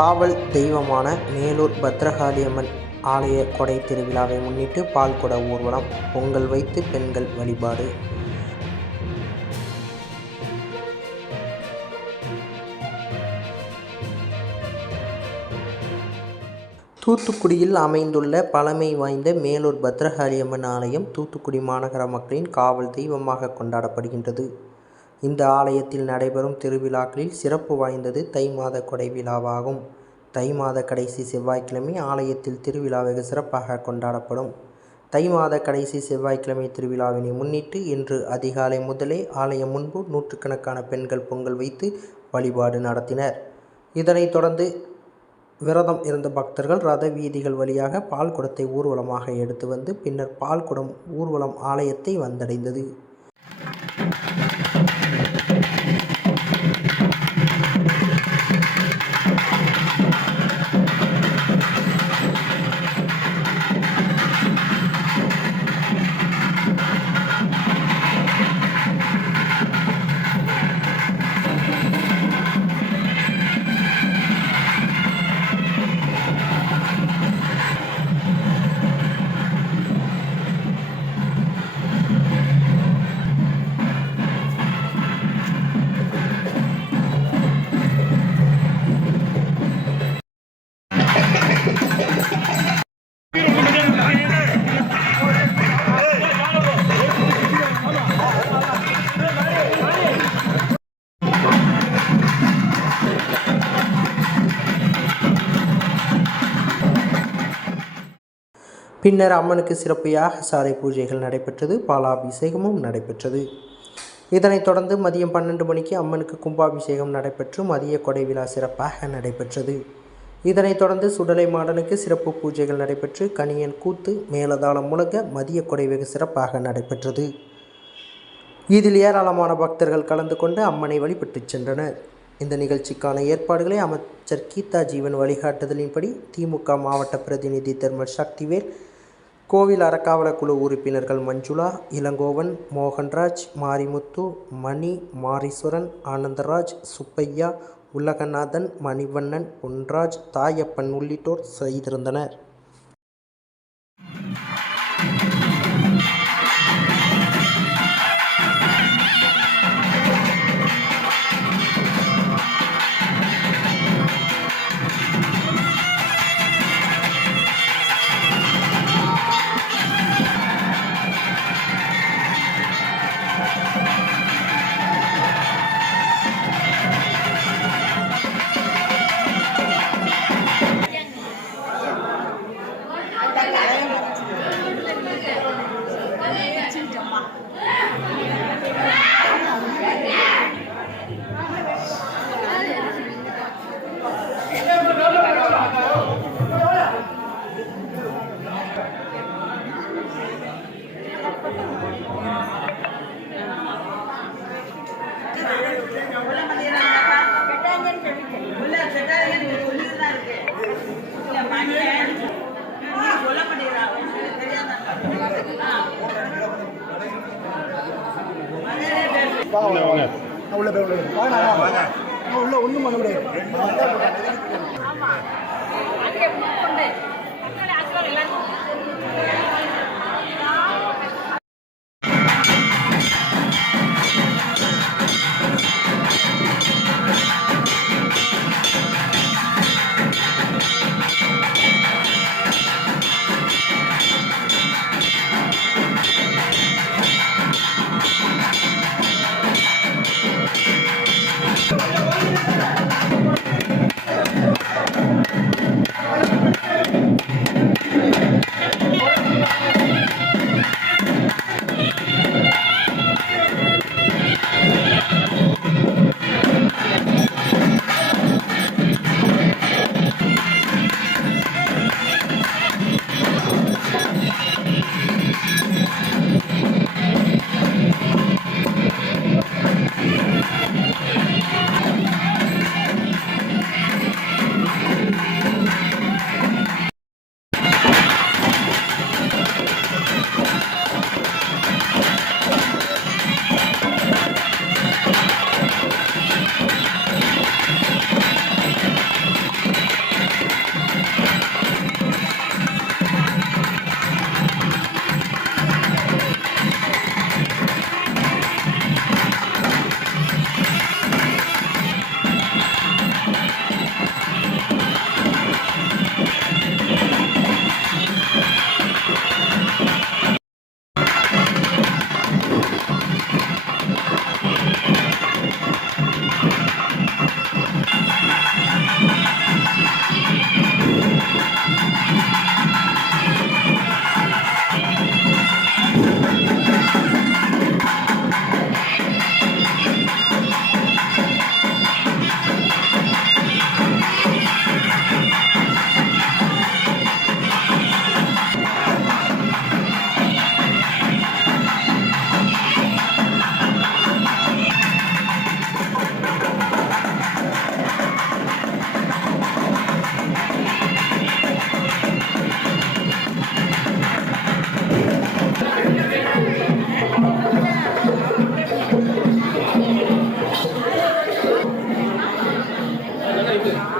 காவல் தெய்வமான மேலூர் பத்ரகாளியம்மன் ஆலய கொடை திருவிழாவை முன்னிட்டு பால்குட ஊர்வலம் பொங்கல் வைத்து பெண்கள் வழிபாடு. தூத்துக்குடியில் அமைந்துள்ள பழமை வாய்ந்த மேலூர் பத்ரகாளியம்மன் ஆலயம் தூத்துக்குடி மாநகர மக்களின் காவல் தெய்வமாக கொண்டாடப்படுகின்றது. இந்த ஆலயத்தில் நடைபெறும் திருவிழாக்களில் சிறப்பு வாய்ந்தது தை மாத கொடை விழாவாகும். தை மாத கடைசி செவ்வாய்க்கிழமை ஆலயத்தில் திருவிழா வெகு சிறப்பாக கொண்டாடப்படும். தை மாத கடைசி செவ்வாய்க்கிழமை திருவிழாவினை முன்னிட்டு இன்று அதிகாலை முதலே ஆலயம் முன்பு நூற்றுக்கணக்கான பெண்கள் பொங்கல் வைத்து வழிபாடு நடத்தினர். இதனைத் தொடர்ந்து விரதம் இருந்த பக்தர்கள் ரத வீதிகள் வழியாக பால் குடத்தை ஊர்வலமாக எடுத்து வந்து பின்னர் பால் குடம் ஊர்வலம் ஆலயத்தை வந்தடைந்தது. பின்னர் அம்மனுக்கு சிறப்பு யாகசாலை பூஜைகள் நடைபெற்றது பாலாபிஷேகமும் நடைபெற்றது. இதனைத் தொடர்ந்து மதியம் பன்னெண்டு மணிக்கு அம்மனுக்கு கும்பாபிஷேகம் நடைபெற்று மதிய கொடை விழா சிறப்பாக நடைபெற்றது. இதனைத் தொடர்ந்து சுடலை மாடனுக்கு சிறப்பு பூஜைகள் நடைபெற்று கணியன் கூத்து மேலதாளம் முழங்க மதிய கொடை வெகு சிறப்பாக நடைபெற்றது. இதில் ஏராளமான பக்தர்கள் கலந்து கொண்டு அம்மனை வழிபட்டுச் சென்றனர். இந்த நிகழ்ச்சிக்கான ஏற்பாடுகளை அமைச்சர் கீதா ஜீவன் வழிகாட்டுதலின்படி திமுக மாவட்ட பிரதிநிதி தர்மல் சக்திவேல் கோவில் அறக்காவலக்குழு உறுப்பினர்கள் மஞ்சுளா இளங்கோவன் மோகன்ராஜ் மாரிமுத்து மணி மாரீஸ்வரன் ஆனந்தராஜ் சுப்பையா உலகநாதன் மணிவண்ணன் பொன்ராஜ் தாயப்பன் உள்ளிட்டோர் செய்திருந்தனர். உள்ள போய் உள்ள உள்ள ஒன்றும் பண்ண முடியாது. ஆமாம் அது எப்படி கொண்டு எல்லாரும். ரைட்டு